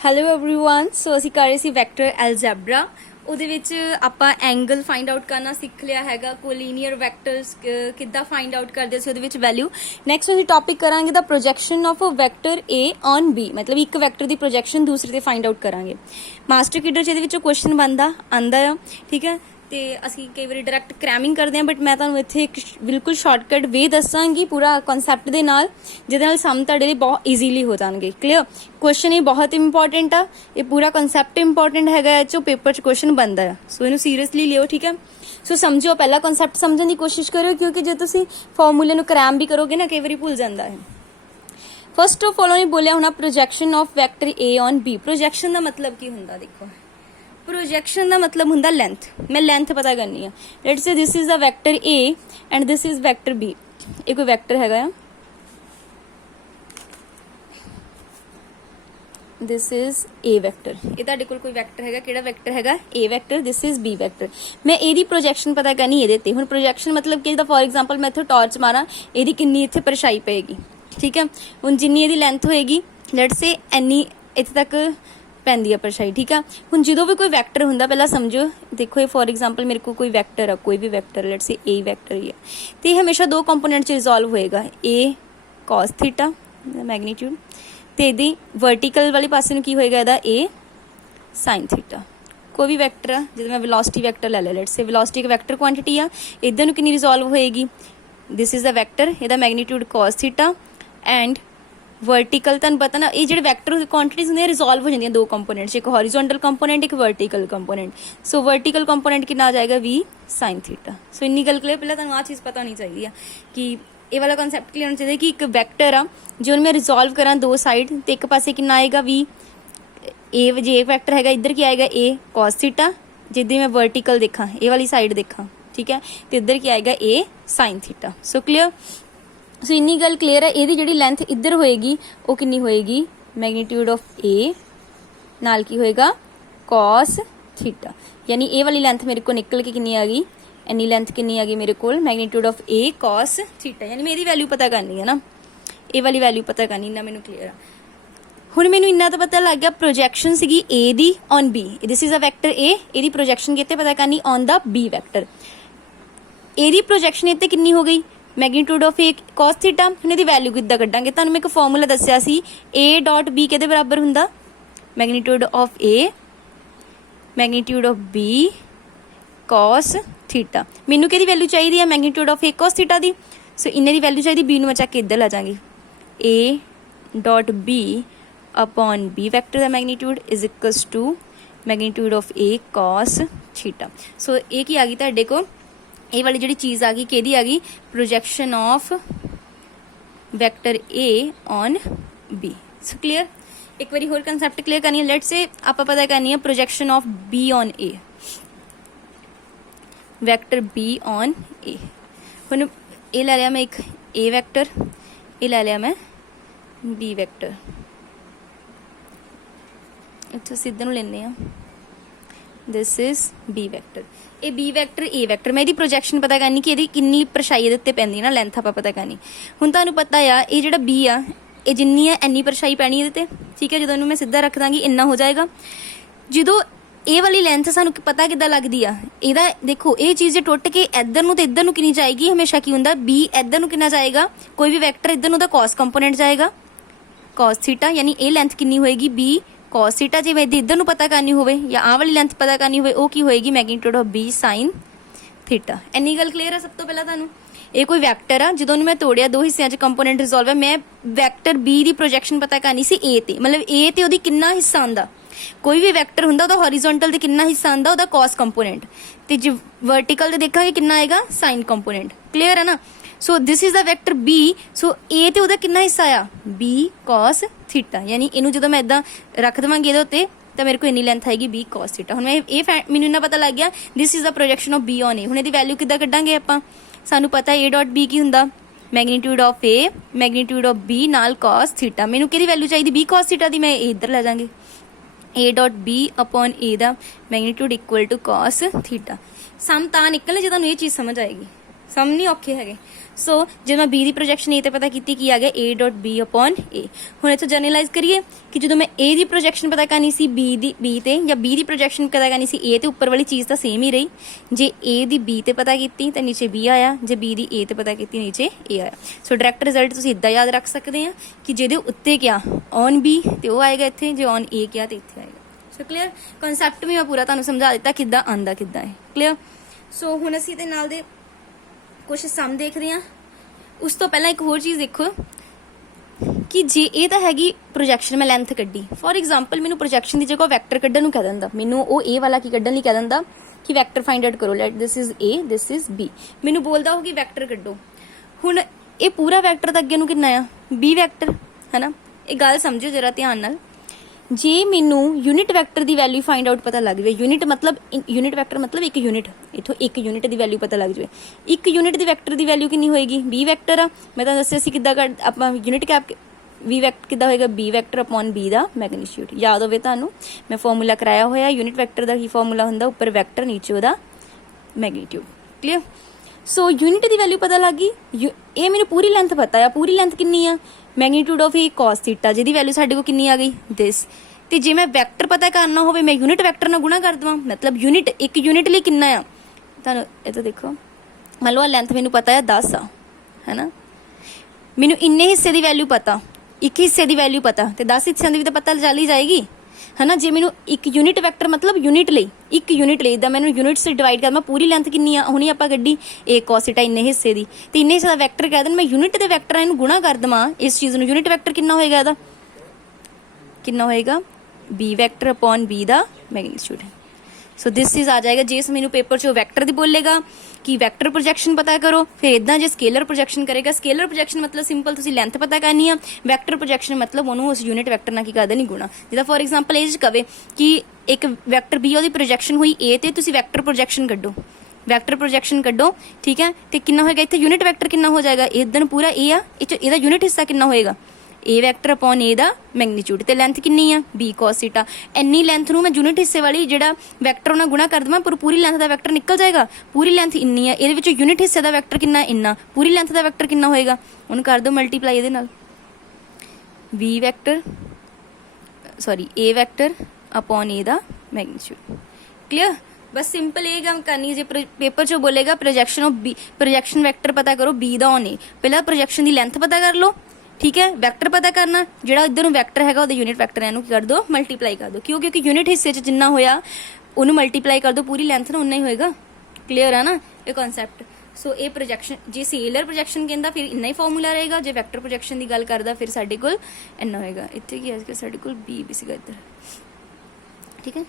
Hello everyone so ਅਸੀਂ ਕਰ ਰਹੇ ਸੀ ਵੈਕਟਰ ਐਲਜੈਬਰਾ ਉਹਦੇ ਵਿੱਚ ਆਪਾਂ ਐਂਗਲ ਫਾਈਂਡ ਆਊਟ ਕਰਨਾ ਸਿੱਖ ਲਿਆ ਹੈਗਾ ਕੋਲੀਨੀਅਰ ਵੈਕਟਰਸ ਕਿੱਦਾਂ ਫਾਈਂਡ ਆਊਟ ਕਰਦੇ ਸੀ ਉਹਦੇ ਵਿੱਚ ਵੈਲਿਊ ਨੈਕਸਟ ਅਸੀਂ ਟੌਪਿਕ ਕਰਾਂਗੇ ਦਾ projection of a vector A on B ਮਤਲਬ ਇੱਕ ਵੈਕਟਰ ਦੀ ਪ੍ਰੋਜੈਕਸ਼ਨ ਦੂਸਰੇ ਤੇ ਫਾਈਂਡ ਆਊਟ ਕਰਾਂਗੇ ਮਾਸਟਰ ਕਿਡਰ ਚ ਇਹਦੇ ਵਿੱਚੋਂ ਕੁਐਸਚਨ ਬਣਦਾ ਆਂਦਾ ਆ ਠੀਕ ਹੈ ਤੇ ਅਸੀਂ ਕਈ ਵਾਰੀ ਡਾਇਰੈਕਟ ਕ੍ਰੈਮਿੰਗ ਕਰਦੇ ਹਾਂ ਬਟ ਮੈਂ ਤੁਹਾਨੂੰ ਇੱਥੇ ਇੱਕ ਬਿਲਕੁਲ ਸ਼ਾਰਟਕਟ ਵੇ ਦੱਸਾਂਗੀ ਪੂਰਾ ਕਨਸੈਪਟ ਦੇ ਨਾਲ ਜਿਹਦੇ ਨਾਲ ਸਮ ਤੁਹਾਡੇ ਲਈ ਬਹੁਤ ਈਜ਼ੀਲੀ ਹੋ ਜਾਣਗੇ ਕਲੀਅਰ ਕੁਐਸਚਨ ਇਹ ਬਹੁਤ ਇੰਪੋਰਟੈਂਟ ਆ ਇਹ ਪੂਰਾ ਕਨਸੈਪਟ ਇੰਪੋਰਟੈਂਟ ਹੈਗਾ ਇਹ ਚੋਂ ਪੇਪਰ 'ਚ ਕੁਐਸਚਨ ਬਣਦਾ ਆ ਸੋ ਇਹਨੂੰ ਸੀਰੀਅਸਲੀ ਲਿਓ ਠੀਕ ਹੈ ਸੋ ਸਮਝੋ ਪਹਿਲਾਂ ਕਨਸੈਪਟ ਸਮਝਣ ਦੀ ਕੋਸ਼ਿਸ਼ ਕਰਿਓ ਕਿਉਂਕਿ ਜੇ ਤੁਸੀਂ ਫਾਰਮੂਲੇ ਨੂੰ ਕ੍ਰੈਮ ਵੀ ਕਰੋਗੇ ਨਾ ਕਈ ਵਾਰੀ ਭੁੱਲ ਜਾਂਦਾ ਹੈ ਫਸਟ ਆਫ ਆਲ ਉਹਨੇ ਬੋਲਿਆ ਹੋਣਾ projection of vector A on B projection ਦਾ ਮਤਲਬ ਕੀ ਹੁੰਦਾ ਦੇਖੋ प्रोजेक्शन का मतलब होंदा लेंथ मैं लेंथ पता करनी है let's say this is the vector A and this is vector B ये कोई वेक्टर हैगा दिस इज A वेक्टर ये तुहाडे कोल कोई वेक्टर हैगा किहड़ा वेक्टर हैगा A vector this is B vector मैं एदी प्रोजेक्शन पता करनी इहदे ते हुण प्रोजेक्शन मतलब कि फॉर एग्जांपल मैं इत्थे टॉर्च मारा एदी किन्नी इत्थे परछाई पेगी ठीक है हुण जिन्नी एदी लेंथ होएगी लेट्स से इन्नी इत्थे तक पैंदी है परछाई ठीक है हुण जो भी कोई वैक्टर हुंदा पहला समझो देखो ये फॉर एग्जांपल मेरे को कोई वैक्टर है कोई भी vector let's say A vector ही है तो ये हमेशा दो कंपोनेंट च रिजॉल्व होएगा A cos थीटा मैग्नीट्यूड ते इहदी वर्टिकल वाले पासे नूं की होएगा इहदा A sin थीटा कोई भी वैक्टर है जिद्दां मैं वेलोसिटी वैक्टर ले लिया लेट्स से वेलोसिटी एक वैक्टर क्वांटिटी आ इधर नूं किन्नी रिजॉल्व होएगी दिस इज द वैक्टर इहदा magnitude cos theta and vertical तुहानूं पता ना ये जिहड़े वैक्टर क्वांटिटीज होंदियां रिजॉल्व हो जांदियां दो कंपोनेंट्स एक हॉरिजॉन्टल कंपोनेंट एक vertical component so vertical component कितना आ जाएगा V sin थीटा सो इन्नी गल क्लियर पहले तुहानूं आ चीज़ पता होनी चाहिए कि ये वाला कॉन्सैप्ट क्लियर होना चाहिए कि एक वैक्टर आ जो मैं रिजॉल्व करा दो साइड तो एक पासे कितना आएगा V A जे एक वैक्टर हैगा इधर क्या आएगा A cos थीटा जिद्दां मैं वर्टिकल देखा ये वाली साइड देखा ठीक है तो इधर क्या आएगा A sin theta so clear so इन्नी गल क्लीयर है ਇਹਦੀ ਜਿਹੜੀ ਲੈਂਥ ਇੱਧਰ ਹੋਏਗੀ ਉਹ ਕਿੰਨੀ ਹੋਏਗੀ ਮੈਗਨੀਟਿਊਡ ਆਫ A ਨਾਲ ਕੀ ਹੋਏਗਾ cos ਥੀਟਾ ਯਾਨੀ ਇਹ ਵਾਲੀ ਲੈਂਥ ਮੇਰੇ ਕੋਲ ਨਿਕਲ ਕੇ ਕਿੰਨੀ ਆ ਗਈ ਇੰਨੀ ਲੈਂਥ ਕਿੰਨੀ ਆ ਗਈ ਮੇਰੇ ਕੋਲ magnitude of A cos theta ਯਾਨੀ ਮੈਂ ਇਹਦੀ ਵੈਲਿਊ ਪਤਾ ਕਰਨੀ ਹੈ ਨਾ ਇਹ ਵਾਲੀ ਵੈਲਿਊ ਪਤਾ ਕਰਨੀ ਨਾ ਮੈਨੂੰ ਕਲੀਅਰ ਆ ਹੁਣ ਮੈਨੂੰ ਇੰਨਾ ਤਾਂ ਪਤਾ ਲੱਗ ਗਿਆ ਪ੍ਰੋਜੈਕਸ਼ਨ ਸੀਗੀ A ਦੀ on B this is a vector A ਇਹਦੀ ਪ੍ਰੋਜੈਕਸ਼ਨ ਕਿਤੇ ਪਤਾ ਕਰਨੀ ਔਨ ਦਾ B ਵੈਕਟਰ ਇਹਦੀ ਪ੍ਰੋਜੈਕਸ਼ਨ ਇੱਥੇ ਕਿੰਨੀ ਹੋ ਗਈ magnitude of A cos theta हम इसकी वैल्यू किद्दां कड्डांगे तुहानूं मैं एक फॉर्मूला दस्सिया सी A डॉट B किहदे बराबर हुंदा magnitude of A magnitude of B cos theta मैनूं किहदी वैल्यू चाहिदी है magnitude of A cos theta दी सो इन्ने दी वैल्यू चाहिदी B नूं मैं चक के इधर ला जांगी A dot B upon B vector दा magnitude is equals to magnitude of A cos theta so ये की आ गई तुहाडे कोल ये वाली जी चीज़ आ गई कि आ गई projection of vector A on B so clear एक बार होर कंसैप्ट क्लीयर करनी है लेट से आप पता करनी है projection of B on A vector B on A हुण ये ले लिया मैं एक A वैक्टर ये ले लिया मैं B वैक्टर इत्थों सीधे नूं लैने दिस इज B वैक्टर ਇਹ B ਵੈਕਟਰ A ਵੈਕਟਰ ਮੈਂ ਇਹਦੀ ਪ੍ਰੋਜੈਕਸ਼ਨ ਪਤਾ ਕਰਨੀ ਕਿ ਇਹਦੀ ਕਿੰਨੀ ਪਰਛਾਈ ਇਹਦੇ ਉੱਤੇ ਪੈਂਦੀ ਨਾ ਲੈਂਥ ਆਪਾਂ ਪਤਾ ਕਰਨੀ ਹੁਣ ਤੁਹਾਨੂੰ ਪਤਾ ਆ ਇਹ ਜਿਹੜਾ B ਆ ਇਹ ਜਿੰਨੀ ਆ ਇੰਨੀ ਪਰਛਾਈ ਪੈਣੀ ਇਹਦੇ ਤੇ ਠੀਕ ਹੈ ਜਦੋਂ ਇਹਨੂੰ ਮੈਂ ਸਿੱਧਾ ਰੱਖ ਦਾਂਗੀ ਇੰਨਾ ਹੋ ਜਾਏਗਾ ਜਦੋਂ ਇਹ ਵਾਲੀ ਲੈਂਥ ਸਾਨੂੰ ਪਤਾ ਕਿੱਦਾਂ ਲੱਗਦੀ ਆ ਇਹਦਾ ਦੇਖੋ ਇਹ ਚੀਜ਼ ਜੇ ਟੁੱਟ ਕੇ ਇੱਧਰ ਨੂੰ ਤੇ ਇੱਧਰ ਨੂੰ ਕਿੰਨੀ ਜਾਏਗੀ ਹਮੇਸ਼ਾ ਕੀ ਹੁੰਦਾ B ਇੱਧਰ ਨੂੰ ਕਿੰਨਾ ਜਾਏਗਾ ਕੋਈ ਵੀ ਵੈਕਟਰ ਇੱਧਰ ਨੂੰ ਦਾ cos ਕੰਪੋਨੈਂਟ ਜਾਏਗਾ cos ਥੀਟਾ ਯਾਨੀ ਇਹ ਲੈਂਥ ਕਿੰਨੀ ਹੋਏਗੀ B cos थीटा जे मैं इधर नूं पता करनी होवे या आ वाली लेंथ पता करनी होवे ओ की होएगी magnitude of B sin theta इन्नी गल क्लीयर है सब तो पहला तुहानूं ये कोई वैक्टर आ जदों मैं तोड़िया दो हिस्सियां च कंपोनेंट रिजॉल्व है मैं वैक्टर B दी प्रोजेक्शन पता करनी सी A ते मतलब A ते ओदी किन्ना हिस्सा आंदा कोई भी वैक्टर हुंदा ओदा हॉरिजॉन्टल ते किन्ना हिस्सा आंदा ओदा cos कंपोनेंट ते जे वर्टिकल ते देखांगे किन्ना आएगा sin कंपोनेंट क्लीयर है ना so this is the vector B so A ते ओदा किन्ना हिस्सा आ B cos थीटा यानी इनू जो मैं इदा रख देवांगी इहदे उत्ते तो मेरे को इन्नी लेंथ आएगी B cos थीटा हुण मैं ये मैनूं इन्ना पता लग गया this is the projection of B on A हुण इहदी वैल्यू किद्दां कड्डांगे आपां सानूं पता A डॉट B की हुंदा magnitude of A magnitude of B नाल cos थीटा मैनूं किहदी वैल्यू चाहिदी B cos थीटा दी मैं इधर ला जांगी A dot B upon A दा magnitude equal to cos theta सम तां निकलने जे तुहानूं ये चीज़ समझ आएगी ਸਮ ਨਹੀਂ ਔਖੇ ਹੈਗੇ। ਸੋ ਜਦੋਂ ਮੈਂ ਬੀ ਦੀ ਪ੍ਰੋਜੈਕਸ਼ਨ ਏ ਤੇ ਪਤਾ ਕੀਤੀ, ਕੀ ਆ ਗਿਆ a dot b upon a। ਹੁਣ ਇੱਥੋਂ ਜਨਰਲਾਈਜ਼ ਕਰੀਏ ਕਿ ਜਦੋਂ ਮੈਂ a ਦੀ ਪ੍ਰੋਜੈਕਸ਼ਨ ਪਤਾ ਕਰਨੀ ਸੀ b ਤੇ, ਜਾਂ b ਦੀ ਪ੍ਰੋਜੈਕਸ਼ਨ ਪਤਾ ਕਰਨੀ ਸੀ a ਤੇ, ਉੱਪਰ ਵਾਲੀ ਚੀਜ਼ ਤਾਂ ਸੇਮ ਹੀ ਰਹੀ। ਜੇ a ਦੀ b ਤੇ ਪਤਾ ਕੀਤੀ ਤਾਂ ਨੀਚੇ b ਆਇਆ, ਜੇ b ਦੀ a ਤੇ ਪਤਾ ਕੀਤੀ ਨੀਚੇ a ਆਇਆ। ਸੋ ਡਾਇਰੈਕਟ ਰਿਜ਼ਲਟ ਤੁਸੀਂ ਇਦਾਂ ਯਾਦ ਰੱਖ ਸਕਦੇ ਆ ਕਿ ਜਿਹਦੇ ਉੱਤੇ ਕਿਹਾ ਔਨ b ਤੇ ਉਹ ਆਏਗਾ ਇੱਥੇ, ਜੇ ਔਨ a ਕਿਹਾ ਤੇ ਇੱਥੇ ਆਏਗਾ। ਸੋ ਕਲੀਅਰ, ਕਨਸੈਪਟ ਵੀ ਮੈਂ ਪੂਰਾ ਤੁਹਾਨੂੰ ਸਮਝਾ ਦਿੱਤਾ ਕਿੱਦਾਂ ਆਂਦਾ ਕਿੱਦਾਂ ਹੈ। ਕਲੀਅਰ। ਸੋ ਹੁਣ ਅਸੀਂ ਤੇ ਨਾਲ ਦੇ ਕੁਛ ਸਮ ਦੇਖਦੇ ਹਾਂ। ਉਸ ਤੋਂ ਪਹਿਲਾਂ ਇੱਕ ਹੋਰ ਚੀਜ਼ ਦੇਖੋ ਕਿ ਜੇ ਇਹ ਤਾਂ ਹੈਗੀ ਪ੍ਰੋਜੈਕਸ਼ਨ, ਮੈਂ ਲੈਂਥ ਕੱਢੀ ਫੋਰ ਐਗਜ਼ਾਮਪਲ, ਮੈਨੂੰ ਪ੍ਰੋਜੈਕਸ਼ਨ ਦੀ ਜਗ੍ਹਾ ਵੈਕਟਰ ਕੱਢਣ ਨੂੰ ਕਹਿ ਦਿੰਦਾ, ਮੈਨੂੰ ਉਹ ਇਹ ਵਾਲਾ ਕੀ ਕੱਢਣ ਲਈ ਕਹਿ ਦਿੰਦਾ ਕਿ ਵੈਕਟਰ ਫਾਈਂਡ ਆਊਟ ਕਰੋ, let this is a, this is b। ਮੈਨੂੰ ਬੋਲਦਾ ਉਹ ਕਿ ਵੈਕਟਰ ਕੱਢੋ। ਹੁਣ ਇਹ ਪੂਰਾ ਵੈਕਟਰ ਤਾਂ ਅੱਗੇ ਨੂੰ ਕਿੰਨਾ ਆ, b ਵੈਕਟਰ ਹੈ ਨਾ। ਇਹ ਗੱਲ ਸਮਝੋ ਜਰਾ ਧਿਆਨ ਨਾਲ। ਜੇ ਮੈਨੂੰ ਯੂਨਿਟ ਵੈਕਟਰ ਦੀ ਵੈਲਿਊ ਫਾਈਂਡ ਆਊਟ ਪਤਾ ਲੱਗ ਜਾਵੇ, ਯੂਨਿਟ ਵੈਕਟਰ ਮਤਲਬ ਇੱਕ ਯੂਨਿਟ, ਇਥੋਂ ਇੱਕ ਯੂਨਿਟ ਦੀ ਵੈਲਿਊ ਪਤਾ ਲੱਗ ਜਾਵੇ, ਇੱਕ ਯੂਨਿਟ ਦੀ ਵੈਕਟਰ ਦੀ ਵੈਲਿਊ ਕਿੰਨੀ ਹੋਏਗੀ, b ਵੈਕਟਰ ਆ। ਮੈਂ ਤਾਂ ਦੱਸਿਆ ਸੀ ਕਿੱਦਾਂ ਆਪਾਂ ਯੂਨਿਟ ਕੈਪ v ਵੈਕਟਰ ਕਿੱਦਾਂ ਹੋਏਗਾ, b ਵੈਕਟਰ ਅਪੋਨ b ਦਾ ਮੈਗਨੀਟਿਊਡ। ਯਾਦ ਹੋਵੇ ਤੁਹਾਨੂੰ, ਮੈਂ ਫਾਰਮੂਲਾ ਕਰਾਇਆ ਹੋਇਆ। ਯੂਨਿਟ ਵੈਕਟਰ ਦਾ ਕੀ ਫਾਰਮੂਲਾ ਹੁੰਦਾ, ਉੱਪਰ ਵੈਕਟਰ ਨੀਚੇ ਉਹਦਾ ਮੈਗਨੀਟਿਊਡ। ਕਲੀਅਰ। ਸੋ ਯੂਨਿਟ ਦੀ ਵੈਲਿਊ ਪਤਾ ਲੱਗ ਗਈ, ਇਹ ਮੈਨੂੰ ਪੂਰੀ ਲੈਂਥ ਪਤਾ ਆ। ਪੂਰੀ ਲੈਂਥ ਕਿੰਨੀ ਆ, ਮੈਗਨੀਟਿਊਡ ਆਫ ਇਹ cos ਥੀਟਾ, ਜਿਹਦੀ ਵੈਲਿਊ ਸਾਡੇ ਕੋਲ ਕਿੰਨੀ ਆ ਗਈ, ਦਿਸ। ਤੇ ਜੇ ਮੈਂ ਵੈਕਟਰ ਪਤਾ ਕਰਨਾ ਹੋਵੇ, ਮੈਂ ਯੂਨਿਟ ਵੈਕਟਰ ਨਾਲ ਗੁਣਾ ਕਰ ਦਵਾਂ, ਮਤਲਬ ਯੂਨਿਟ ਇੱਕ ਯੂਨਿਟ ਲਈ ਕਿੰਨਾ ਆ। ਤੁਹਾਨੂੰ ਇਹ ਤਾਂ ਦੇਖੋ, ਮੰਨ ਲਓ ਲੈਂਥ ਮੈਨੂੰ ਪਤਾ ਆ 10 ਆ, ਹੈ ਨਾ। ਮੈਨੂੰ ਇੰਨੇ ਹਿੱਸੇ ਦੀ ਵੈਲਿਊ ਪਤਾ, ਇੱਕ ਹਿੱਸੇ ਦੀ ਵੈਲਿਊ ਪਤਾ, ਤੇ 10 ਹਿੱਸਿਆਂ ਦੀ ਵੀ ਤਾਂ ਪਤਾ ਚੱਲ ਹੀ ਜਾਏਗੀ, ਹੈ ਨਾ। ਜੇ ਮੈਨੂੰ ਇੱਕ ਯੂਨਿਟ ਵੈਕਟਰ ਮਤਲਬ ਯੂਨਿਟ ਲਈ, ਇੱਕ ਯੂਨਿਟ ਲਈ ਦਾ ਮੈਨੂੰ ਯੂਨਿਟਸ ਡਿਵਾਈਡ ਕਰਨਾ, ਪੂਰੀ ਲੈਂਥ ਕਿੰਨੀ ਆ, ਹੁਣੀ ਆਪਾਂ ਗੱਡੀ a cos ਥੀਟਾ ਇੰਨੇ ਹਿੱਸੇ ਦੀ, ਤੇ ਇੰਨੇ ਹਿੱਸੇ ਦਾ ਵੈਕਟਰ ਕਹਿ ਦੇਣ, ਮੈਂ ਯੂਨਿਟ ਦੇ ਵੈਕਟਰਾਂ ਨੂੰ ਗੁਣਾ ਕਰ ਦਵਾਂ ਇਸ ਚੀਜ਼ ਨੂੰ। ਯੂਨਿਟ ਵੈਕਟਰ ਕਿੰਨਾ ਹੋਏਗਾ, ਇਹਦਾ ਕਿੰਨਾ ਹੋਏਗਾ, b vector upon b the magnitude. So this is ਆ ਜਾਏਗਾ। ਜੇ ਮੈਨੂੰ ਪੇਪਰ 'ਚ ਵੈਕਟਰ ਦੀ ਬੋਲੇਗਾ ਕਿ ਵੈਕਟਰ ਪ੍ਰੋਜੈਕਸ਼ਨ ਪਤਾ ਕਰੋ, ਫਿਰ ਇਦਾਂ ਜੇ ਸਕੇਲਰ ਪ੍ਰੋਜੈਕਸ਼ਨ ਕਰੇਗਾ, ਸਕੇਲਰ ਪ੍ਰੋਜੈਕਸ਼ਨ ਮਤਲਬ ਸਿੰਪਲ ਤੁਸੀਂ ਲੈਂਥ ਪਤਾ ਕਰਨੀ ਆ, ਵੈਕਟਰ ਪ੍ਰੋਜੈਕਸ਼ਨ ਮਤਲਬ ਉਹਨੂੰ ਉਸ ਯੂਨਿਟ ਵੈਕਟਰ ਨਾਲ ਕੀ ਕਰ ਦੇਣੀ, ਗੁਣਾ। ਜਿੱਦਾਂ ਫੋਰ ਐਗਜ਼ਾਮਪਲ ਇਹ 'ਚ ਕਵੇ ਕਿ ਇੱਕ ਵੈਕਟਰ b ਉਹਦੀ ਪ੍ਰੋਜੈਕਸ਼ਨ ਹੋਈ a ਤੇ, ਤੁਸੀਂ ਵੈਕਟਰ ਪ੍ਰੋਜੈਕਸ਼ਨ ਕੱਢੋ, ਵੈਕਟਰ ਪ੍ਰੋਜੈਕਸ਼ਨ ਕੱਢੋ, ਠੀਕ ਹੈ। ਤੇ ਕਿੰਨਾ ਹੋਏਗਾ ਇੱਥੇ ਯੂਨਿਟ ਵੈਕਟਰ ਕਿੰਨਾ ਹੋ ਜਾਏਗਾ, ਇਦਾਂ ਪੂਰਾ a ਆ, ਇਹਦਾ ਯੂਨਿਟ ਹਿੱਸਾ ਕਿੰਨਾ ਹੋਏਗਾ, a ਵੈਕਟਰ ਅਪੋਨ a ਦਾ ਮੈਗਨੀਟਿਊਡ। ਤੇ ਲੈਂਥ ਕਿੰਨੀ ਆ, b cos ਥੀਟਾ। ਇੰਨੀ ਲੈਂਥ ਨੂੰ ਮੈਂ ਯੂਨਿਟ ਹਿੱਸੇ ਵਾਲੀ ਜਿਹੜਾ ਵੈਕਟਰ ਉਹਨਾਂ ਗੁਣਾ ਕਰ ਦਵਾਂ, ਪਰ ਪੂਰੀ ਲੈਂਥ ਦਾ ਵੈਕਟਰ ਨਿਕਲ ਜਾਏਗਾ। ਪੂਰੀ ਲੈਂਥ ਇੰਨੀ ਆ, ਇਹਦੇ ਵਿੱਚ ਯੂਨਿਟ ਹਿੱਸੇ ਦਾ ਵੈਕਟਰ ਕਿੰਨਾ, ਇੰਨਾ। ਪੂਰੀ ਲੈਂਥ ਦਾ ਵੈਕਟਰ ਕਿੰਨਾ ਹੋਏਗਾ, ਉਹਨੂੰ ਕਰ ਦਿਓ ਮਲਟੀਪਲਾਈ ਇਹਦੇ ਨਾਲ, b vector sorry a vector upon a ਦਾ ਮੈਗਨੀਟਿਊਡ। ਕਲੀਅਰ। ਬਸ ਸਿੰਪਲ ਇਹ ਕੰਮ ਕਰਨੀ। ਜੇ ਪੇਪਰ 'ਚ ਬੋਲੇਗਾ projection of b, projection vector ਪਤਾ ਕਰੋ b ਦਾ ਔਨ a, ਪਹਿਲਾਂ ਪ੍ਰੋਜੈਕਸ਼ਨ ਦੀ ਲੈਂਥ ਪਤਾ ਕਰ ਲਓ, ਠੀਕ ਹੈ। ਵੈਕਟਰ ਪਤਾ ਕਰਨਾ, ਜਿਹੜਾ ਇੱਧਰ ਨੂੰ ਵੈਕਟਰ ਹੈਗਾ ਉਹਦੇ ਯੂਨਿਟ ਵੈਕਟਰ ਇਹਨੂੰ ਕੀ ਕਰ ਦਿਓ, ਮਲਟੀਪਲਾਈ ਕਰ ਦਿਓ। ਕਿਉਂਕਿ ਯੂਨਿਟ ਹਿੱਸੇ 'ਚ ਜਿੰਨਾ ਹੋਇਆ ਉਹਨੂੰ ਮਲਟੀਪਲਾਈ ਕਰ ਦਿਓ, ਪੂਰੀ ਲੈਂਥ ਨਾਲ ਉਨਾ ਹੀ ਹੋਏਗਾ। ਕਲੀਅਰ ਹੈ ਨਾ ਇਹ ਕਨਸੈਪਟ। ਸੋ ਇਹ ਪ੍ਰੋਜੈਕਸ਼ਨ, ਜੇ ਸਕੇਲਰ ਪ੍ਰੋਜੈਕਸ਼ਨ ਕਹਿੰਦਾ ਫਿਰ ਇੰਨਾ ਹੀ ਫਾਰਮੂਲਾ ਰਹੇਗਾ, ਜੇ ਵੈਕਟਰ ਪ੍ਰੋਜੈਕਸ਼ਨ ਦੀ ਗੱਲ ਕਰਦਾ ਫਿਰ ਸਾਡੇ ਕੋਲ ਇੰਨਾ ਹੋਏਗਾ। ਇੱਥੇ ਕੀ ਹੈ, ਸਾਡੇ ਕੋਲ b ਵੀ ਸੀਗਾ ਇੱਧਰ, ਠੀਕ ਹੈ।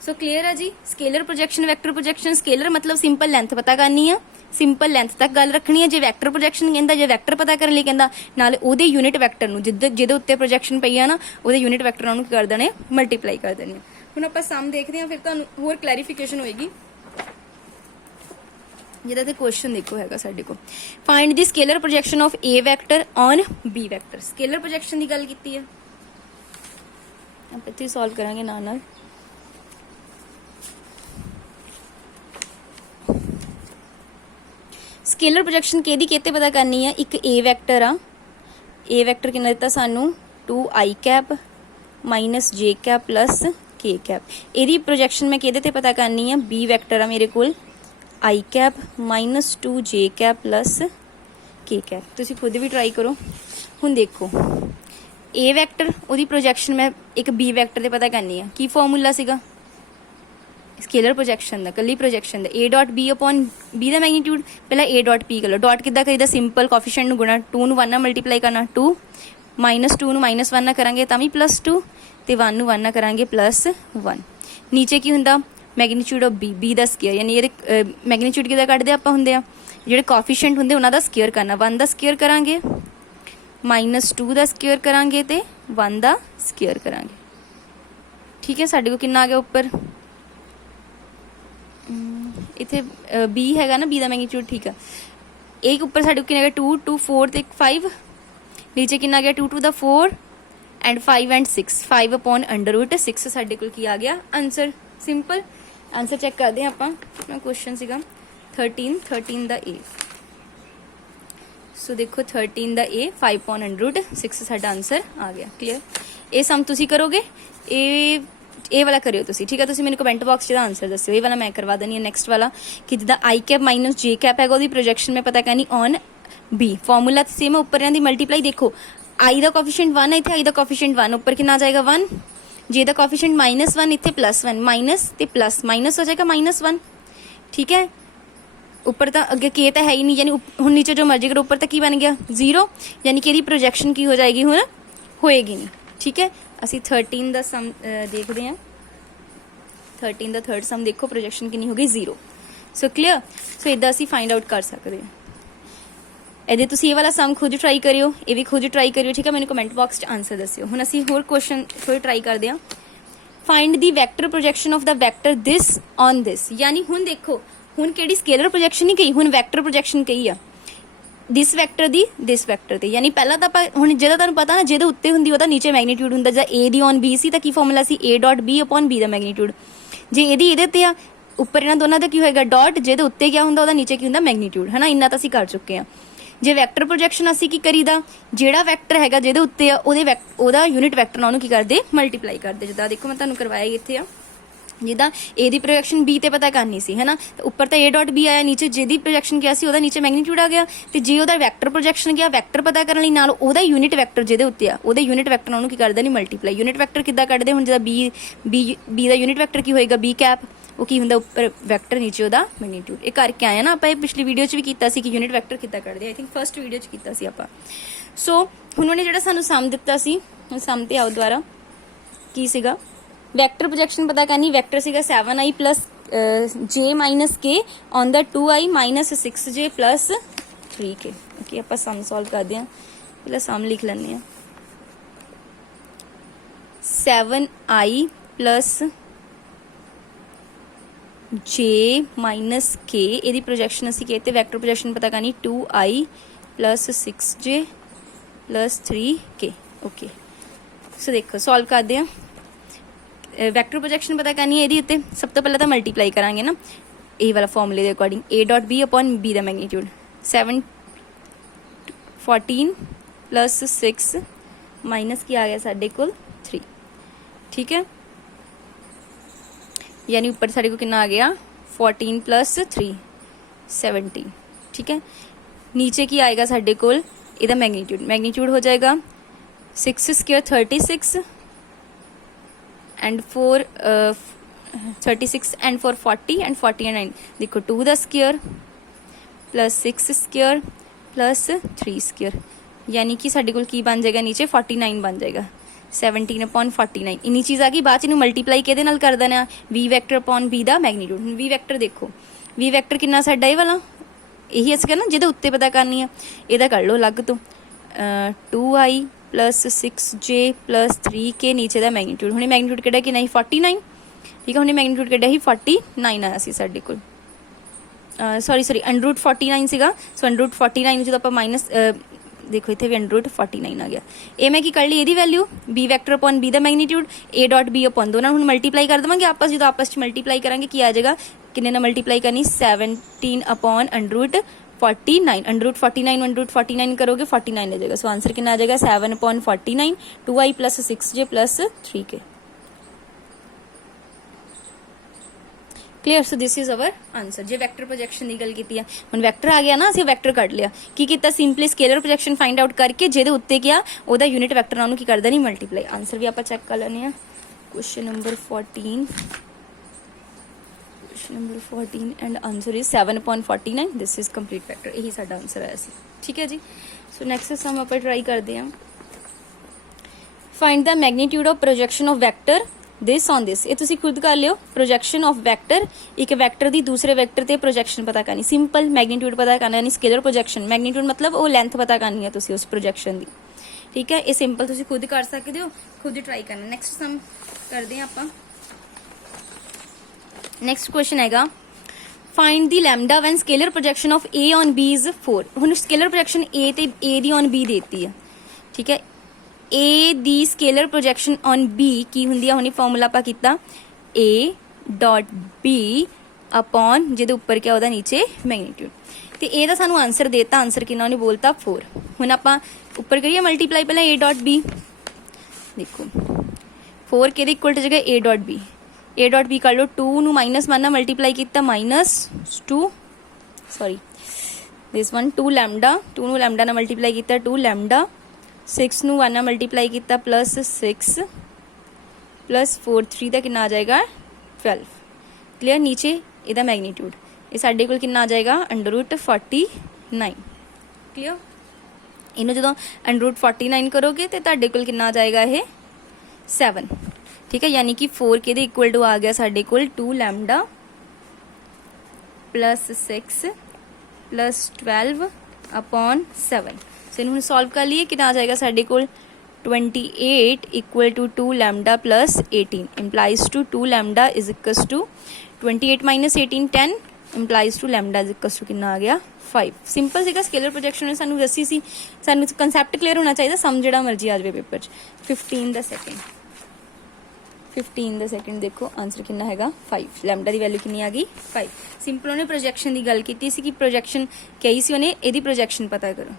ਸੋ ਕਲੀਅਰ ਹੈ ਜੀ। Scaler projection, vector projection. Scaler ਮਤਲਬ ਸਿੰਪਲ ਲੈਂਥ ਪਤਾ ਕਰਨੀ ਆ, ਸਿੰਪਲ ਲੈਂਥ ਤੱਕ ਗੱਲ ਰੱਖਣੀ ਹੈ। ਜੇ ਵੈਕਟਰ ਪ੍ਰੋਜੈਕਸ਼ਨ ਕਹਿੰਦਾ, ਜੇ ਵੈਕਟਰ ਪਤਾ ਕਰਨ ਲਈ ਕਹਿੰਦਾ, ਨਾਲੇ ਉਹਦੇ ਯੂਨਿਟ ਵੈਕਟਰ ਨੂੰ ਜਿਹਦੇ ਉੱਤੇ ਪ੍ਰੋਜੈਕਸ਼ਨ ਪਈ ਆ ਨਾ, ਉਹਦੇ ਯੂਨਿਟ ਵੈਕਟਰਾਂ ਨੂੰ ਕੀ ਕਰ ਦੇਣੇ, ਮਲਟੀਪਲਾਈ ਕਰ ਦੇਣੇ। ਹੁਣ ਆਪਾਂ ਸਮ ਦੇਖਦੇ ਹਾਂ, ਫਿਰ ਤੁਹਾਨੂੰ ਹੋਰ ਕਲੈਰੀਫਿਕੇਸ਼ਨ ਹੋਏਗੀ। ਜਿਹਦਾ ਤੇ ਕੁਐਸਚਨ ਦੇਖੋ ਹੈਗਾ ਸਾਡੇ ਕੋਲ, find the scaler projection of a vector on b vector. Scaler projection ਦੀ ਗੱਲ ਕੀਤੀ ਹੈ, ਆਪਾਂ ਇੱਥੇ ਸੋਲਵ ਕਰਾਂਗੇ ਨਾਲ ਨਾਲ। ਸਕੇਲਰ ਪ੍ਰੋਜੈਕਸ਼ਨ ਕਿਹਦੀ ਕਿਤੇ ਪਤਾ ਕਰਨੀ ਆ, ਇੱਕ a ਵੈਕਟਰ ਆ, a ਵੈਕਟਰ ਕਿੰਨਾ ਦਿੱਤਾ ਸਾਨੂੰ, 2i cap minus j cap plus k cap. ਇਹਦੀ ਪ੍ਰੋਜੈਕਸ਼ਨ ਮੈਂ ਕਿਹਦੇ ਤੇ ਪਤਾ ਕਰਨੀ ਆ, b ਵੈਕਟਰ ਆ ਮੇਰੇ ਕੋਲ, i cap minus 2j cap plus k cap. ਤੁਸੀਂ ਖੁਦ ਵੀ ਟਰਾਈ ਕਰੋ। ਹੁਣ ਦੇਖੋ a ਵੈਕਟਰ, ਉਹਦੀ ਪ੍ਰੋਜੈਕਸ਼ਨ ਮੈਂ ਇੱਕ b ਵੈਕਟਰ ਤੇ ਪਤਾ ਕਰਨੀ ਆ, ਕੀ ਫਾਰਮੂਲਾ ਸੀਗਾ ਸਕੇਲਰ ਪ੍ਰੋਜੈਕਸ਼ਨ ਦਾ, ਕੱਲੀ projection the, a dot b upon b the magnitude. ਪਹਿਲਾਂ a ਡਾਟ p ਕਰ ਲਓ। ਡਾਟ ਕਿੱਦਾਂ ਕਰੀਦਾ, ਸਿੰਪਲ ਕੋਫੀਸ਼ੀਐਂਟ ਨੂੰ ਗੁਣਾ, 2 ਨੂੰ 1 ਨਾਲ ਮਲਟੀਪਲਾਈ ਕਰਨਾ, 2 ਮਾਈਨਸ 2 ਨੂੰ ਮਾਈਨਸ 1 ਨਾਲ ਕਰਾਂਗੇ ਤਾਂ ਵੀ ਪਲੱਸ 2, ਤੇ 1 ਨੂੰ 1 ਨਾਲ ਕਰਾਂਗੇ ਪਲੱਸ 1। ਨੀਚੇ ਕੀ ਹੁੰਦਾ, magnitude of b the square, ਯਾਨੀ ਇਹਦੇ ਮੈਗਨੀਟਿਊਡ ਕਿੱਦਾਂ ਕੱਢਦੇ ਆਪਾਂ ਹੁੰਦੇ ਆ, ਜਿਹੜੇ ਕੋਫੀਸ਼ੀਐਂਟ ਹੁੰਦੇ ਉਹਨਾਂ ਦਾ ਸਕੇਅਰ ਕਰਨਾ। 1 ਦਾ ਸਕੇਅਰ ਕਰਾਂਗੇ, ਮਾਈਨਸ 2 ਦਾ ਸਕੇਅਰ ਕਰਾਂਗੇ, ਤੇ 1 ਦਾ ਸਕੇਅਰ ਕਰਾਂਗੇ। ਠੀਕ ਹੈ। ਸਾਡੇ ਕੋਲ ਕਿੰਨਾ ਆ ਗਿਆ ਉੱਪਰ, ਇੱਥੇ b ਹੈਗਾ ਨਾ, b ਦਾ ਮੈਗਨੀਟਿਊਡ, ਠੀਕ ਆ। एक ऊपर साढ़े कितना गया 2 2 4 ਤੇ 5 नीचे कितना गया 2 2 ਦਾ 4 and 5 and 6 5 upon under root 6 ਸਾਡੇ ਕੋਲ ਕੀ ਆ ਗਿਆ आंसर। सिंपल आंसर चेक करते हैं ਆਪਾਂ। अपना क्वेश्चन ਸੀਗਾ 13 ਦਾ A। सो देखो 13 ਦਾ A 5/√6 ਸਾਡਾ ਆਨਸਰ ਆ ਗਿਆ। ਕਲੀਅਰ? ਇਹ ਸਮ ਤੁਸੀਂ ਕਰੋਗੇ, ਇਹ ਵਾਲਾ ਕਰਿਓ ਤੁਸੀਂ, ਠੀਕ ਹੈ। ਤੁਸੀਂ ਮੈਨੂੰ ਕਮੈਂਟ ਬਾਕਸ 'ਚ ਦਾ ਆਨਸਰ ਦੱਸਿਓ। ਇਹ ਵਾਲਾ ਮੈਂ ਕਰਵਾ ਦੇਣੀ ਹੈ। ਨੈਕਸਟ ਵਾਲਾ ਕਿ ਜਿੱਦਾਂ I cap minus J cap हैगा, ਉਹਦੀ ਪ੍ਰੋਜੈਕਸ਼ਨ ਮੈਂ ਪਤਾ ਕਰਨੀ ਔਨ B। ਫਾਰਮੂਲਾ ਸੇਮ ਹੈ, ਉੱਪਰ ਇਹਨਾਂ ਦੀ ਮਲਟੀਪਲਾਈ ਦੇਖੋ। I ਦਾ ਕੋਫੀਸ਼ੀਐਂਟ 1 ਹੈ, ਇੱਥੇ I ਦਾ ਕੋਫੀਸ਼ੀਐਂਟ 1, ਉੱਪਰ ਕਿੰਨਾ ਆ ਜਾਏਗਾ 1। J ਦਾ ਕੋਫੀਸ਼ੀਐਂਟ -1, ਇੱਥੇ +1, ਮਾਈਨਸ ਤੇ ਪਲੱਸ ਮਾਈਨਸ ਹੋ जाएगा -1, ठीक है। ਉੱਪਰ ਤਾਂ ਅੱਗੇ K ਤਾਂ ਹੈ ਹੀ ਨਹੀਂ, ਯਾਨੀ ਹੁਣ ਨੀਚੇ ਜੋ ਮਰਜ਼ੀ ਕਰੋ, ਉੱਪਰ ਤਾਂ ਕੀ ਬਣ ਗਿਆ 0, ਯਾਨੀ ਕਿ ਇਹਦੀ ਪ੍ਰੋਜੈਕਸ਼ਨ ਕੀ ਹੋ ਜਾਏਗੀ, ਹੁਣ ਹੋਏਗੀ ਨਹੀਂ, ਠੀਕ ਹੈ। ਅਸੀਂ 13 ਦਾ ਸਮ ਦੇਖਦੇ ਹਾਂ। 13 ਦਾ ਥਰਡ ਸਮ ਦੇਖੋ, ਪ੍ਰੋਜੈਕਸ਼ਨ ਕਿੰਨੀ ਹੋ ਗਈ 0। ਸੋ ਕਲੀਅਰ? ਸੋ ਇਦਾਂ ਅਸੀਂ ਫਾਈਂਡ ਆਊਟ ਕਰ ਸਕਦੇ ਹਾਂ। ਇਹਦੇ ਤੁਸੀਂ ਇਹ ਵਾਲਾ ਸਮ ਖੁਦ ਟਰਾਈ ਕਰਿਓ, ਇਹ ਵੀ ਖੁਦ ਟਰਾਈ ਕਰਿਓ, ਠੀਕ ਹੈ। ਮੈਨੂੰ ਕਮੈਂਟ ਬਾਕਸ 'ਚ ਆਨਸਰ ਦੱਸਿਓ। ਹੁਣ ਅਸੀਂ ਹੋਰ ਕੁਐਸਚਨ ਥੋੜੇ ਟਰਾਈ ਕਰਦੇ ਹਾਂ। Find the vector projection of the vector this on this. ਯਾਨੀ ਹੁਣ ਦੇਖੋ, ਹੁਣ ਕਿਹੜੀ ਸਕੇਲਰ ਪ੍ਰੋਜੈਕਸ਼ਨ ਨਹੀਂ ਕਹੀ, ਹੁਣ ਵੈਕਟਰ ਪ੍ਰੋਜੈਕਸ਼ਨ ਕਹੀ ਆ। ਦਿਸ ਵੈਕਟਰ ਦੀ ਦਿਸ ਵੈਕਟਰ ਤੇ, ਯਾਨੀ ਪਹਿਲਾਂ ਤਾਂ ਆਪਾਂ ਹੁਣ ਜਿਹਦਾ ਤੁਹਾਨੂੰ ਪਤਾ ਨਾ, ਜਿਹਦੇ ਉੱਤੇ ਹੁੰਦੀ ਉਹਦਾ ਨੀਚੇ ਮੈਗਨੀਟਿਊਡ ਹੁੰਦਾ। ਜਾਂ A ਦੀ ਔਨ B ਸੀ ਤਾਂ ਕੀ ਫਾਰਮੂਲਾ ਸੀ, A.B/B ਦਾ ਮੈਗਨੀਟਿਊਡ। ਜੇ ਇਹਦੀ ਇਹਦੇ ਤੇ ਆ, ਉੱਪਰ ਇਹਨਾਂ ਦੋਨਾਂ ਦਾ ਕੀ ਹੋਏਗਾ ਡਾਟ, ਜਿਹਦੇ ਉੱਤੇ ਕਿਆ ਹੁੰਦਾ ਉਹਦਾ ਨੀਚੇ ਕੀ ਹੁੰਦਾ ਮੈਗਨੀਟਿਊਡ, ਹੈ ਨਾ। ਇੰਨਾ ਤਾਂ ਅਸੀਂ ਕਰ ਚੁੱਕੇ ਹਾਂ। ਜੇ ਵੈਕਟਰ ਪ੍ਰੋਜੈਕਸ਼ਨ ਅਸੀਂ ਕੀ ਕਰੀਦਾ, ਜਿਹੜਾ ਵੈਕਟਰ ਹੈਗਾ ਜਿਹਦੇ ਉੱਤੇ ਆ ਉਹਦਾ ਯੂਨਿਟ ਵੈਕਟਰ ਨਾਲ ਉਹਨੂੰ ਕੀ ਕਰਦੇ, ਮਲਟੀਪਲਾਈ ਕਰਦੇ। ਜਿੱਦਾਂ ਦੇਖੋ ਮੈਂ ਤੁਹਾਨੂੰ ਕਰਵਾਇਆ ਇੱਥੇ ਆ, ਜਿੱਦਾਂ A ਦੀ ਪ੍ਰੋਜੈਕਸ਼ਨ B ਤੇ ਪਤਾ ਕਰਨੀ ਸੀ, ਹੈ ਨਾ। ਉੱਪਰ ਤਾਂ A.B ਆਇਆ, ਨੀਚੇ ਜਿਹਦੀ ਪ੍ਰੋਜੈਕਸ਼ਨ ਕਿਹਾ ਸੀ ਉਹਦਾ ਨੀਚੇ ਮੈਗਨੀਟਿਊਡ ਆ ਗਿਆ। ਤੇ ਜੇ ਉਹਦਾ ਵੈਕਟਰ ਪ੍ਰੋਜੈਕਸ਼ਨ ਗਿਆ, ਵੈਕਟਰ ਪਤਾ ਕਰਨ ਲਈ ਨਾਲ ਉਹਦਾ ਯੂਨਿਟ ਵੈਕਟਰ ਜਿਹਦੇ ਉੱਤੇ ਆ, ਉਹਦੇ ਯੂਨਿਟ ਵੈਕਟਰ ਨਾਲ ਉਹਨੂੰ ਕੀ ਕਰਦੇ ਨਹੀਂ ਮਲਟੀਪਲਾਈ। ਯੂਨਿਟ ਵੈਕਟਰ ਕਿੱਦਾਂ ਕੱਢਦੇ, ਹੁਣ ਜਿਹਦਾ B ਦਾ ਯੂਨਿਟ ਵੈਕਟਰ ਕੀ ਹੋਏਗਾ B ਕੈਪ, ਉਹ ਕੀ ਹੁੰਦਾ ਉੱਪਰ ਵੈਕਟਰ ਨੀਚੇ ਉਹਦਾ ਮੈਗਨੀਟਿਊਡ। ਇਹ ਕਰਕੇ ਆਇਆ ਨਾ ਆਪਾਂ, ਇਹ ਪਿਛਲੀ ਵੀਡੀਓ 'ਚ ਵੀ ਕੀਤਾ ਸੀ ਕਿ ਯੂਨਿਟ ਵੈਕਟਰ ਕਿੱਦਾਂ ਕੱਢਦੇ, ਆਈ ਥਿੰਕ ਫਸਟ ਵੀਡੀਓ 'ਚ ਕੀਤਾ ਸੀ ਆਪਾਂ। ਸੋ ਹੁਣ ਉਹਨੇ ਜਿਹੜਾ ਸਾਨੂੰ ਸਮ ਦਿੱਤਾ ਸੀ, ਸਮ ਤੇ ਆਓ ਦੁਆਰਾ, ਕੀ ਸੀਗਾ ਵੈਕਟਰ ਪ੍ਰੋਜੈਕਸ਼ਨ ਪਤਾ ਕਰਨੀ। ਵੈਕਟਰ ਸੀਗਾ 7i + J - K on the 2i - 6J + 3K। Okay, ਆਪਾਂ ਸਮ ਸੋਲਵ ਕਰਦੇ ਹਾਂ। ਪਹਿਲਾਂ ਸਮ ਲਿਖ ਲੈਂਦੇ ਹਾਂ। 7i + J - K, ਇਹਦੀ ਪ੍ਰੋਜੈਕਸ਼ਨ ਅਸੀਂ कहते ਵੈਕਟਰ ਪ੍ਰੋਜੈਕਸ਼ਨ ਪਤਾ ਕਰਨੀ 2i + 6J + 3K। ਓਕੇ, ਸੋ ਦੇਖੋ ਸੋਲਵ ਕਰਦੇ ਹਾਂ। ਵੈਕਟਰ ਪ੍ਰੋਜੈਕਸ਼ਨ ਪਤਾ ਕਰਨੀ ਹੈ, ਇਹਦੀ ਉੱਤੇ ਸਭ ਤੋਂ ਪਹਿਲਾਂ ਤਾਂ ਮਲਟੀਪਲਾਈ ਕਰਾਂਗੇ ਨਾ ਇਹ ਵਾਲਾ ਫਾਰਮੂਲੇ ਦੇ ਅਕੋਰਡਿੰਗ। A.B/B ਦਾ ਮੈਗਨੀਟਿਊਡ 14 + 6 ਮਾਈਨਸ ਕੀ ਆ ਗਿਆ ਸਾਡੇ ਕੋਲ 3, ਠੀਕ ਹੈ। यानी ऊपर साढ़े को कितना आ गया 14 + 3 17, ठीक है। नीचे की आएगा साढ़े कोल इधर मैग्नीट्यूड हो जाएगा 6² 36 एंड 4 36 एंड 4 40 एंड 40 एंड 9 देखो 2 द स्क्वायर + 6² + 3², यानी कि साढ़े कोल की बन जाएगा नीचे 49 बन जाएगा। 17/49 इन्नी चीज़ आ गई। बाद च मल्टीप्लाई किहदे नाल कर देना V वैक्टर अपॉन B दा मैगनीट्यूड। हुण V वैक्टर देखो, V वैक्टर कितना साडा ये वाला, यही असीं कहना जिहदे उत्ते पता करनी है, इहदा कर लो अलग तो 2i + 6J + 3K नीचे दा मैगनीट्यूड। हुणे मैगनीट्यूड किहड़ा कि नहीं 49, ठीक है। हुणे मैगनीट्यूड किहड़ा ही 49 आया सी साडे कोल, सॉरी √49 सीगा। सो √49 जो आपां माइनस देखो इतने भी √49 आ गया। ये मैं की कर ली, यदी value B vector upon B दा मैगनीट्यूड A.B अपॉन दोनों हम मल्टीप्लाई कर देवांगे आपस, जो आपस मल्टीप्लाई करांगे की आ जाएगा, किन्ने ना मल्टीप्लाई करनी 17/√49 √49 करोगे 49 आ जाएगा। सो आंसर कितना आ जाएगा 7/49 2i + 6J + 3K। Clear? So this is our answer. J vector projection की गल की है, हुण वैक्टर आ गया ना, असीं वैक्टर कढ लिया। की कीता, simply scalar projection find out करके जिहदे उत्ते क्या ओहदा यूनिट वैक्टर नाल की करदा नहीं मल्टीप्लाई। आंसर भी आपां चेक कर लैने आ। Question number 14 and answer is 7/49। This is complete vector. यही साडा आंसर आया सी, ठीक है जी। सो नैक्सट सम आपां ट्राई करते हैं। Find the magnitude of projection of vector this on this. ये तुसी खुद कर लियो। प्रोजेक्शन ऑफ वैक्टर, एक वैक्टर दी दूसरे वैक्टर ते प्रोजेक्शन पता करनी। सिंपल मैग्नीट्यूड पता करना, यानी स्केलर प्रोजेक्शन। मैग्नीट्यूड मतलब वो लेंथ पता करनी है तुसी उस प्रोजेक्शन दी, ठीक है। ये सिंपल तुसी खुद कर सकते हो, खुद ट्राई करना। नैक्सट सम करते हैं आपां। नैक्सट क्वेश्चन हैगा find the lambda when scalar projection of A on B is 4। हुण स्केलर प्रोजेक्शन A ते A दी ऑन B देती है, ठीक है। A the scalar projection on B की हुंदी है, हुणी फॉर्मूला आपां कीता A.B अपॉन ਜਿਹਦੇ ਉੱਪਰ ਕਿਆ ਉਹਦਾ ਨੀਚੇ ਮੈਗਨੀਟਿਊਡ। ਤੇ ਇਹਦਾ ਸਾਨੂੰ ਆਨਸਰ ਦੇਤਾ, ਆਨਸਰ ਕਿੰਨਾ ਉਹਨੇ ਬੋਲਤਾ 4। ਹੁਣ ਆਪਾਂ ਉੱਪਰ ਕਰੀਏ ਮਲਟੀਪਲਾਈ ਪਹਿਲਾਂ a ਡਾਟ b, ਦੇਖੋ 4 ਕਿਹਦੇ ਇਕੁਅਲ ਟੂ ਜਗ੍ਹਾ a dot b, a dot b ਕਰ ਲਓ 2 ਨੂੰ ਮਾਈਨਸ 1 ਨਾਲ ਮਲਟੀਪਲਾਈ ਕੀਤਾ -2 ਸੌਰੀ this one 2 lambda, 2 ਨੂੰ lambda ਨਾਲ ਮਲਟੀਪਲਾਈ ਕੀਤਾ 2 lambda, 6 ਨੂੰ 1 ਨਾਲ ਮਲਟੀਪਲਾਈ ਕੀਤਾ +6 +4 3 ਦਾ ਕਿੰਨਾ ਆ ਜਾਏਗਾ 12। ਕਲੀਅਰ। ਨੀਚੇ ਇਹਦਾ ਮੈਗਨੀਟਿਊਡ ਇਹ ਸਾਡੇ ਕੋਲ ਕਿੰਨਾ ਆ ਜਾਏਗਾ √49। ਕਲੀਅਰ। ਇਹਨੂੰ ਜਦੋਂ √49 ਕਰੋਗੇ ਤੇ ਤੁਹਾਡੇ ਕੋਲ ਕਿੰਨਾ ਆ ਜਾਏਗਾ ਇਹ 7। ਠੀਕ ਹੈ, ਯਾਨੀ ਕਿ 4 ਕਿਹਦੇ ਇਕੁਅਲ ਟੂ ਆ ਗਿਆ ਸਾਡੇ ਕੋਲ 2 lambda +6 +12 अपॉन 7। ਸੋ ਇਹਨੂੰ ਹੁਣ ਸੋਲਵ ਕਰ ਲਈਏ, ਕਿੰਨਾ ਆ ਜਾਏਗਾ ਸਾਡੇ ਕੋਲ 28 equal to 2 lambda plus 18 implies to 2 lambda is equals to 28 minus 18 10 implies to lambda is equals to ਕਿੰਨਾ ਆ ਗਿਆ 5। ਸਿੰਪਲ ਸੀਗਾ, ਸਕੇਲਰ ਪ੍ਰੋਜੈਕਸ਼ਨ ਨੇ ਸਾਨੂੰ ਦੱਸੀ ਸੀ, ਸਾਨੂੰ ਕਨਸੈਪਟ ਕਲੀਅਰ ਹੋਣਾ ਚਾਹੀਦਾ, ਸਮ ਜਿਹੜਾ ਮਰਜ਼ੀ ਆ ਜਾਵੇ ਪੇਪਰ 'ਚ। 15 ਦਾ ਸੈਕਿੰਡ ਦੇਖੋ ਆਨਸਰ ਕਿੰਨਾ ਹੈਗਾ 5। ਲੈਮਡਾ ਦੀ ਵੈਲਿਊ ਕਿੰਨੀ ਆ ਗਈ 5। ਸਿੰਪਲ ਉਹਨੇ ਪ੍ਰੋਜੈਕਸ਼ਨ ਦੀ ਗੱਲ ਕੀਤੀ ਸੀ ਕਿ ਪ੍ਰੋਜੈਕਸ਼ਨ ਕਹੀ ਸੀ ਉਹਨੇ, ਇਹਦੀ ਪ੍ਰੋਜੈਕਸ਼ਨ ਪਤਾ ਕਰੋ।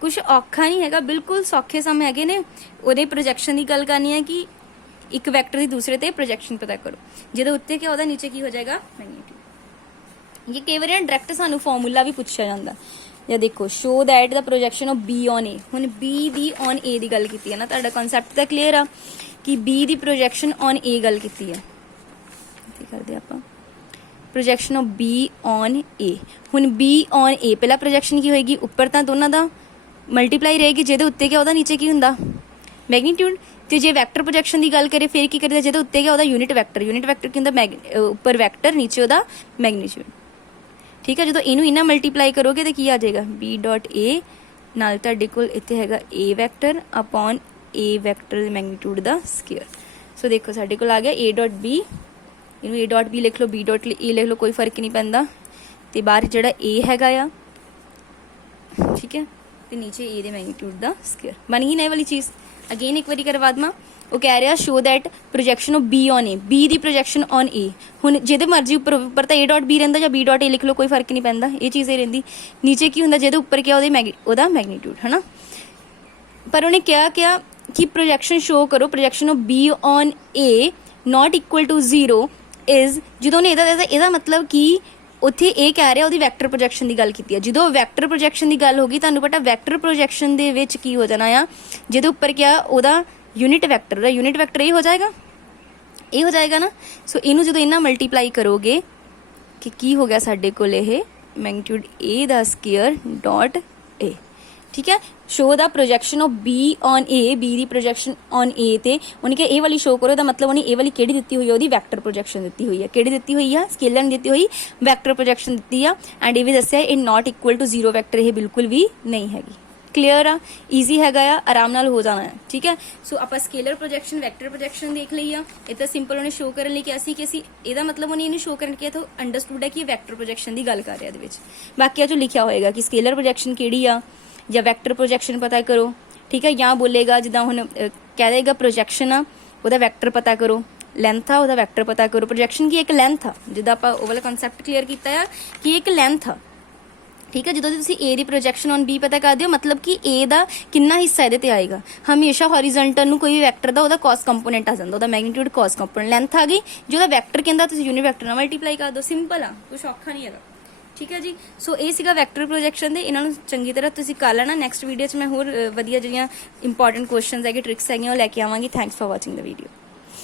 ਕੁਛ ਔਖਾ ਨਹੀਂ ਹੈਗਾ, ਬਿਲਕੁਲ ਸੌਖੇ ਸਮ ਹੈਗੇ ਨੇ। ਉਹਦੇ ਪ੍ਰੋਜੈਕਸ਼ਨ ਦੀ ਗੱਲ ਕਰਨੀ ਹੈ ਕਿ ਇੱਕ ਵੈਕਟਰ ਦੀ ਦੂਸਰੇ ਤੇ ਪ੍ਰੋਜੈਕਸ਼ਨ ਪਤਾ ਕਰੋ, ਜਿਹਦੇ ਉੱਤੇ ਕੀ ਉਹਦਾ ਨੀਚੇ ਕੀ ਹੋ ਜਾਏਗਾ ਮੈਗਨੀਟਿਊਡ। ਇਹ ਕਈ ਵਾਰੀ ਡਾਇਰੈਕਟ ਸਾਨੂੰ ਫਾਰਮੂਲਾ ਵੀ ਪੁੱਛਿਆ ਜਾਂਦਾ, ਜਾਂ ਦੇਖੋ ਸ਼ੋ ਦੈਟ ਦਾ projection of B on A. ਹੁਣ ਬੀ ਦੀ ਔਨ ਏ ਦੀ ਗੱਲ ਕੀਤੀ ਹੈ ਨਾ, ਤੁਹਾਡਾ ਕਨਸੈਪਟ ਤਾਂ ਕਲੀਅਰ ਆ ਕਿ ਬੀ ਦੀ ਪ੍ਰੋਜੈਕਸ਼ਨ ਔਨ ਏ ਗੱਲ ਕੀਤੀ ਹੈ। ਕੀ ਕਰਦੇ ਆਪਾਂ projection of B on A. ਹੁਣ ਬੀ ਔਨ ਏ ਪਹਿਲਾ ਪ੍ਰੋਜੈਕਸ਼ਨ ਕੀ ਹੋਏਗੀ, ਉੱਪਰ ਤਾਂ ਦੋਨਾਂ ਦਾ ਮਲਟੀਪਲਾਈ ਰਹੇਗੀ, ਜਿਹਦੇ ਉੱਤੇ ਕੀ ਉਹਦਾ ਨੀਚੇ ਕੀ ਹੁੰਦਾ ਮੈਗਨੀਟਿਊਡ। ਤੇ ਜੇ ਵੈਕਟਰ ਪ੍ਰੋਜੈਕਸ਼ਨ ਦੀ ਗੱਲ ਕਰੇ ਫਿਰ ਕੀ ਕਰੀਦਾ, ਜਿਹਦੇ ਉੱਤੇ ਗਿਆ ਉਹਦਾ ਯੂਨਿਟ ਵੈਕਟਰ ਕੀ ਹੁੰਦਾ ਉੱਪਰ ਵੈਕਟਰ ਨੀਚੇ ਉਹਦਾ ਮੈਗਨੀਟਿਊਡ। ਠੀਕ ਹੈ, ਜਦੋਂ ਇਹਨੂੰ ਇਹਨਾਂ ਮਲਟੀਪਲਾਈ ਕਰੋਗੇ ਤਾਂ ਕੀ ਆ ਜਾਏਗਾ b ਡਾਟ a ਨਾਲ ਤੁਹਾਡੇ ਕੋਲ ਇੱਥੇ ਹੈਗਾ a vector upon a vector ਦੇ ਮੈਗਨੀਟਿਊਡ ਦਾ ਸਕੁਅਰ। ਸੋ ਦੇਖੋ ਸਾਡੇ ਕੋਲ ਆ ਗਿਆ a ਡਾਟ b, ਇਹਨੂੰ a ਡਾਟ b ਲਿਖ ਲਓ, b ਡਾਟ a ਲਿਖ ਲਓ, ਕੋਈ ਫਰਕ ਨਹੀਂ ਪੈਂਦਾ। ਤੇ ਬਾਹਰ ਜਿਹੜਾ a ਹੈਗਾ ਆ, ਠੀਕ ਹੈ, ਤੇ ਨੀਚੇ a ਦੇ ਮੈਗਨੀਟਿਊਡ ਦਾ ਸਕੁਅਰ। ਬਣ ਗਈ ਨਾ ਇਹ ਵਾਲੀ ਚੀਜ਼। ਅਗੇਨ ਇੱਕ ਵਾਰੀ ਕਰਵਾ ਦਵਾਂ, ਉਹ ਕਹਿ ਰਿਹਾ show that projection of B on A, B the projection on A. ਹੁਣ ਜਿਹਦੇ ਮਰਜ਼ੀ ਉੱਪਰ ਤਾਂ a ਡਾਟ b ਰਹਿੰਦਾ ਜਾਂ b ਡਾਟ a ਲਿਖ ਲਓ, ਕੋਈ ਫਰਕ ਨਹੀਂ ਪੈਂਦਾ, ਇਹ ਚੀਜ਼ ਹੀ ਰਹਿੰਦੀ। ਨੀਚੇ ਕੀ ਹੁੰਦਾ, ਜਿਹਦੇ ਉੱਪਰ ਕਿਹਾ ਉਹਦਾ ਮੈਗਨੀਟਿਊਡ ਹੈ ਨਾ। ਪਰ ਉਹਨੇ ਕਿਹਾ ਕਿ ਪ੍ਰੋਜੈਕਸ਼ਨ ਸ਼ੋ ਕਰੋ, projection of B on A not equal to 0 is, ਜਦੋਂ ਉਹਨੇ ਇਹਦਾ ਮਤਲਬ ਕਿ ਉੱਥੇ ਇਹ ਕਹਿ ਰਿਹਾ ਉਹਦੀ ਵੈਕਟਰ ਪ੍ਰੋਜੈਕਸ਼ਨ ਦੀ ਗੱਲ ਕੀਤੀ ਹੈ। ਜਦੋਂ ਵੈਕਟਰ ਪ੍ਰੋਜੈਕਸ਼ਨ ਦੀ ਗੱਲ ਹੋ ਗਈ, ਤੁਹਾਨੂੰ ਪਤਾ ਵੈਕਟਰ ਪ੍ਰੋਜੈਕਸ਼ਨ ਦੇ ਵਿੱਚ ਕੀ ਹੋ ਜਾਣਾ ਆ, ਜਿਹਦੇ ਉੱਪਰ ਕਿਹਾ ਉਹਦਾ ਯੂਨਿਟ ਵੈਕਟਰ ਇਹ ਹੋ ਜਾਏਗਾ ਨਾ। ਸੋ ਇਹਨੂੰ ਜਦੋਂ ਇਹਨਾਂ ਮਲਟੀਪਲਾਈ ਕਰੋਗੇ ਕਿ ਕੀ ਹੋ ਗਿਆ ਸਾਡੇ ਕੋਲ ਇਹ magnitude a the square dot a। ਠੀਕ ਹੈ, show the projection of B on A, B the projection on ਏ ਤੇ ਉਹਨੇ ਕਿਹਾ ਇਹ ਵਾਲੀ ਸ਼ੋ ਕਰੋ, ਦਾ ਮਤਲਬ ਉਹਨੇ ਇਹ ਵਾਲੀ ਕਿਹੜੀ ਦਿੱਤੀ ਹੋਈ ਹੈ, ਉਹਦੀ ਵੈਕਟਰ ਪ੍ਰੋਜੈਕਸ਼ਨ ਦਿੱਤੀ ਹੋਈ ਹੈ। ਕਿਹੜੀ ਦਿੱਤੀ ਹੋਈ ਆ, ਸਕੇਲਰ ਨਹੀਂ ਦਿੱਤੀ ਹੋਈ, ਵੈਕਟਰ ਪ੍ਰੋਜੈਕਸ਼ਨ ਦਿੱਤੀ ਆ। ਐਂਡ ਇਹ ਵੀ ਦੱਸਿਆ ਇਹ ਨਾਟ ਇਕੁਅਲ ਟੂ 0 ਵੈਕਟਰ ਇਹ ਬਿਲਕੁਲ ਵੀ ਨਹੀਂ ਹੈਗੀ। ਕਲੀਅਰ ਆ, ਈਜ਼ੀ ਹੈਗਾ ਆ, ਆਰਾਮ ਨਾਲ ਹੋ ਜਾਣਾ ਹੈ। ਠੀਕ ਹੈ, ਸੋ ਆਪਾਂ ਸਕੇਲਰ ਪ੍ਰੋਜੈਕਸ਼ਨ ਵੈਕਟਰ ਪ੍ਰੋਜੈਕਸ਼ਨ ਦੇਖ ਲਈ ਆ। ਇਹ ਤਾਂ ਸਿੰਪਲ ਉਹਨੇ ਸ਼ੋ ਕਰਨ ਲਈ ਕਿਹਾ ਸੀ ਕਿ ਅਸੀਂ ਇਹਦਾ ਮਤਲਬ ਉਹਨੇ ਇਹਨੂੰ ਸ਼ੋ ਕਰਨ ਕਿਹਾ ਤਾਂ ਅੰਡਰਸਟੂਡ ਹੈ ਕਿ ਇਹ ਵੈਕਟਰ ਪ੍ਰੋਜੈਕਸ਼ਨ ਦੀ ਗੱਲ ਕਰ ਰਿਹਾ ਇਹਦੇ ਵਿੱਚ। ਬਾਕੀ ਜੋ ਲਿਖਿਆ ਹੋਏਗਾ ਕਿ ਸਕੇਲਰ ਪ੍ਰੋਜੈਕਸ਼ਨ ਕਿਹੜੀ ਆ ਜਾਂ ਵੈਕਟਰ ਪ੍ਰੋਜੈਕਸ਼ਨ ਪਤਾ ਕਰੋ। ਠੀਕ ਹੈ, ਜਾਂ ਬੋਲੇਗਾ ਜਿੱਦਾਂ ਹੁਣ ਕਹਿ ਦੇਗਾ ਪ੍ਰੋਜੈਕਸ਼ਨ ਆ ਉਹਦਾ ਵੈਕਟਰ ਪਤਾ ਕਰੋ, ਲੈਂਥ ਆ ਉਹਦਾ ਵੈਕਟਰ ਪਤਾ ਕਰੋ। ਪ੍ਰੋਜੈਕਸ਼ਨ ਕੀ ਇੱਕ ਲੈਂਥ ਆ, ਜਿੱਦਾਂ ਆਪਾਂ ਉਹ ਵਾਲਾ ਕਨਸੈਪਟ ਕਲੀਅਰ ਕੀਤਾ ਆ ਕਿ ਇੱਕ ਲੈਂਥ ਆ। ਠੀਕ ਹੈ, ਜਦੋਂ ਤੁਸੀਂ a the projection on b ਪਤਾ ਕਰਦੇ ਹੋ, ਮਤਲਬ ਕਿ a ਦਾ ਕਿੰਨਾ ਹਿੱਸਾ ਇਹਦੇ ਤੇ ਆਏਗਾ। ਹਮੇਸ਼ਾ ਹੌਰੀਜ਼ੌਂਟਲ ਨੂੰ ਕੋਈ ਵੈਕਟਰ ਦਾ ਉਹਦਾ ਕਾਸ ਕੰਪੋਨੈਂਟ ਆ ਜਾਂਦਾ, ਉਹਦਾ ਮੈਗਨੀਟਿਊਡ ਕਾਸ ਕੰਪੋਨੈਂਟ। ਲੈਂਥ ਆ ਗਈ, ਜਿਹਦਾ ਵੈਕਟਰ ਕਹਿੰਦਾ ਤੁਸੀਂ ਯੂਨਿਟ ਵੈਕਟਰ ਨਾਲ ਮਲਟੀਪਲਾਈ ਕਰ ਦਿਓ, ਸਿੰਪਲ ਆ, ਕੁਛ ਔਖਾ ਨਹੀਂ ਹੈਗਾ। ਠੀਕ ਹੈ ਜੀ, ਸੋ ਇਹ ਸੀਗਾ ਵੈਕਟਰ ਪ੍ਰੋਜੈਕਸ਼ਨ ਦੇ। ਇਹਨਾਂ ਨੂੰ ਚੰਗੀ ਤਰ੍ਹਾਂ ਤੁਸੀਂ ਕਰ ਲੈਣਾ। ਨੈਕਸਟ ਵੀਡੀਓ 'ਚ ਮੈਂ ਹੋਰ ਵਧੀਆ ਜਿਹੜੀਆਂ ਇੰਪੋਰਟੈਂਟ ਕੁਐਸਚਨਸ ਹੈਗੇ, ਟ੍ਰਿਕਸ ਹੈਗੀਆਂ ਉਹ ਲੈ ਕੇ ਆਵਾਂਗੀ। Thanks for watching the video.